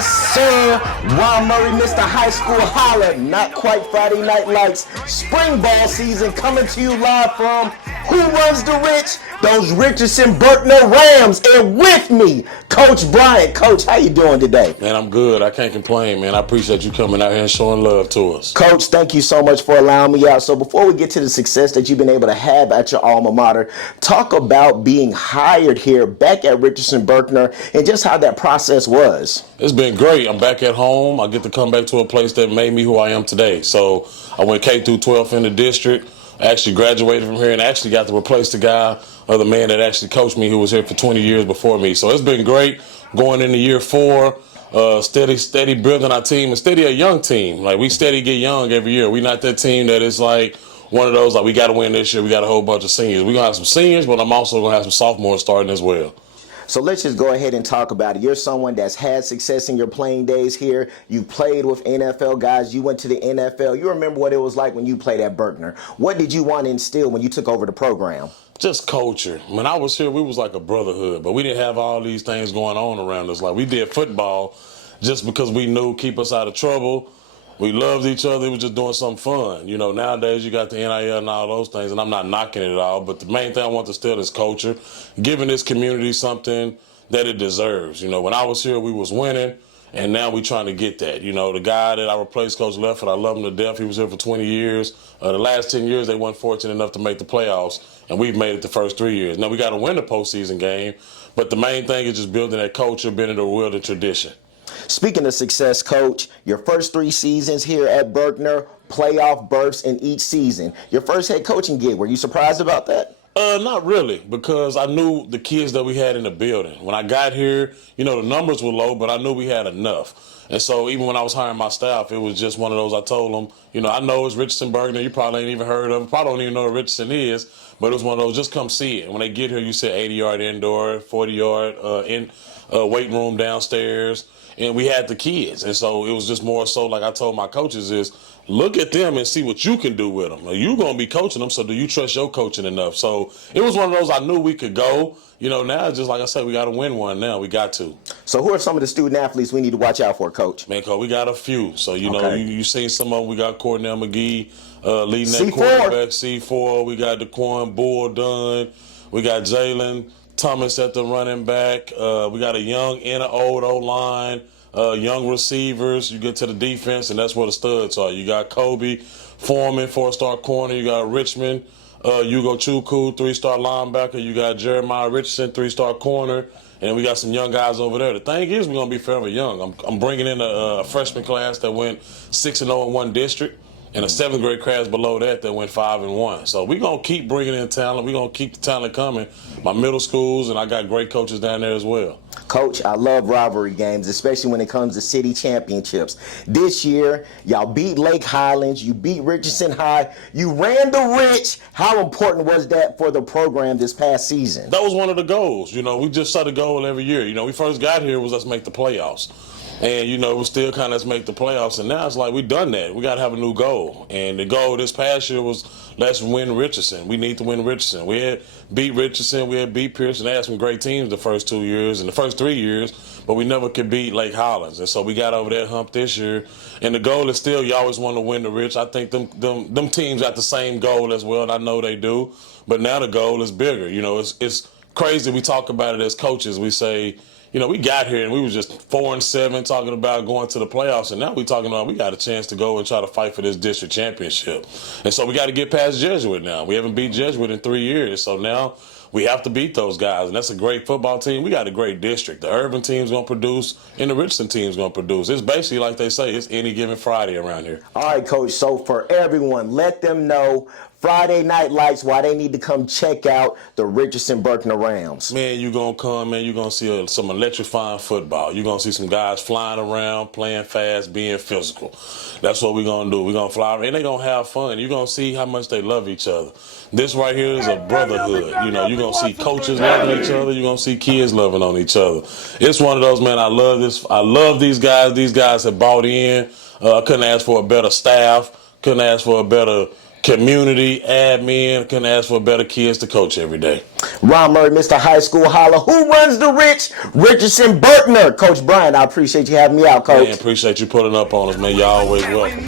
Yes, sir. Ron Murray, Mr. High School Holler. Not quite Friday Night Lights. Spring ball season coming to you live from Who Runs the Rich? Those Richardson Berkner Rams. And with me, Coach Bryant. Coach, how you doing today? Man, I'm good. I can't complain, man. I appreciate you coming out here and showing love to us. Coach, thank you so much for allowing me out. So before we get to the success that you've been able to have at your alma mater, talk about being hired here back at Richardson Berkner and just how that process was. It's been great. I'm back at home. I get to come back to a place that made me who I am today. So I went K through 12 in the district. I actually graduated from here and actually got to replace the guy or the man that actually coached me who was here for 20 years before me. So it's been great going into year 4. Steady building our team and steady a young team. Like, we steady get young every year. We not that team that is like one of those, like, we got to win this year. We got a whole bunch of seniors. We're going to have some seniors, but I'm also going to have some sophomores starting as well. So let's just go ahead and talk about it. You're someone that's had success in your playing days here. You played with NFL guys. You went to the NFL. You remember what it was like when you played at Berkner. What did you want to instill when you took over the program? Just culture. When I was here, we was like a brotherhood, but we didn't have all these things going on around us. Like, we did football just because we knew keep us out of trouble. We loved each other. It was just doing something fun. You know, nowadays you got the NIL and all those things, and I'm not knocking it at all, but the main thing I want to instill is culture, giving this community something that it deserves. You know, when I was here, we was winning, and now we trying to get that. You know, the guy that I replaced, Coach Lefford, I love him to death. He was here for 20 years. The last 10 years, they weren't fortunate enough to make the playoffs, and we've made it the first 3 years. Now, we got to win the postseason game, but the main thing is just building that culture, building the will and tradition. Speaking of success, Coach, your first 3 seasons here at Berkner, playoff berths in each season. Your first head coaching gig, were you surprised about that? Not really, because I knew the kids that we had in the building. When I got here, you know, the numbers were low, but I knew we had enough. And so even when I was hiring my staff, it was just one of those, I told them, you know, I know it's Richardson Berkner. You probably ain't even heard of it. Probably don't even know what Richardson is, but it was one of those, just come see it. When they get here, you said 80-yard indoor, 40-yard weight room downstairs. And we had the kids. And so it was just more so, like I told my coaches, is look at them and see what you can do with them. You're going to be coaching them, so do you trust your coaching enough? So it was one of those I knew we could go. You know, now it's just like I said, we got to win one now. We got to. So who are some of the student athletes we need to watch out for, Coach? Man, Coach, we got a few. So, you know, you seen some of them. We got Cornell McGee leading that C4. quarterback, C4. We got DeQuan Bull Dunn. We got Jalen Thomas at the running back. We got a young and an old O-line. Young receivers. You get to the defense, and that's where the studs are. You got Kobe Foreman, 4-star corner. You got Richmond, Hugo Chukwu, 3-star linebacker. You got Jeremiah Richardson, 3-star corner. And we got some young guys over there. The thing is, we're going to be forever young. I'm bringing in a freshman class that went 6-0 in one district, and a 7th grade class below that went 5-1. So we're going to keep bringing in talent. We're going to keep the talent coming. My middle schools, and I got great coaches down there as well. Coach, I love rivalry games, especially when it comes to city championships. This year, y'all beat Lake Highlands, you beat Richardson High, you ran the Rich. How important was that for the program this past season? That was one of the goals. You know, we just set a goal every year. You know, we first got here was let's make the playoffs. And, you know, it was still kind of let's make the playoffs. And now it's like we done that. We got to have a new goal. And the goal this past year was let's win Richardson. We need to win Richardson. We had beat Richardson. We had beat Pearson. They had some great teams the first 2 years and the first 3 years, but we never could beat Lake Highlands. And so we got over that hump this year. And the goal is still you always want to win the Rich. I think them teams got the same goal as well, and I know they do. But now the goal is bigger. You know, it's crazy. We talk about it as coaches. We say, you know, we got here and we was just 4-7 talking about going to the playoffs, and now we talking about we got a chance to go and try to fight for this district championship. And so we got to get past Jesuit now. We haven't beat Jesuit in 3 years, so now we have to beat those guys, and that's a great football team. We got a great district. The urban team's going to produce, and the Richardson team's going to produce. It's basically like they say, it's any given Friday around here. All right, Coach, so for everyone, let them know Friday Night Lights, why they need to come check out the Richardson Berkner Rams. Man, you're going to come, man, you're going to see some electrifying football. You're going to see some guys flying around, playing fast, being physical. That's what we're going to do. We're going to fly around, and they're going to have fun. You're going to see how much they love each other. This right here is a brotherhood. You know, you're going to see coaches loving each other. You're going to see kids loving on each other. It's one of those, man, I love this. I love these guys. These guys have bought in. I couldn't ask for a better staff. Couldn't ask for a better community, admin, couldn't ask for better kids to coach every day. Ron Murray, Mr. High School Holler. Who runs the rich? Richardson Berkner. Coach Bryant, I appreciate you having me out, Coach. Man, appreciate you pulling up on us, man. Y'all always welcome.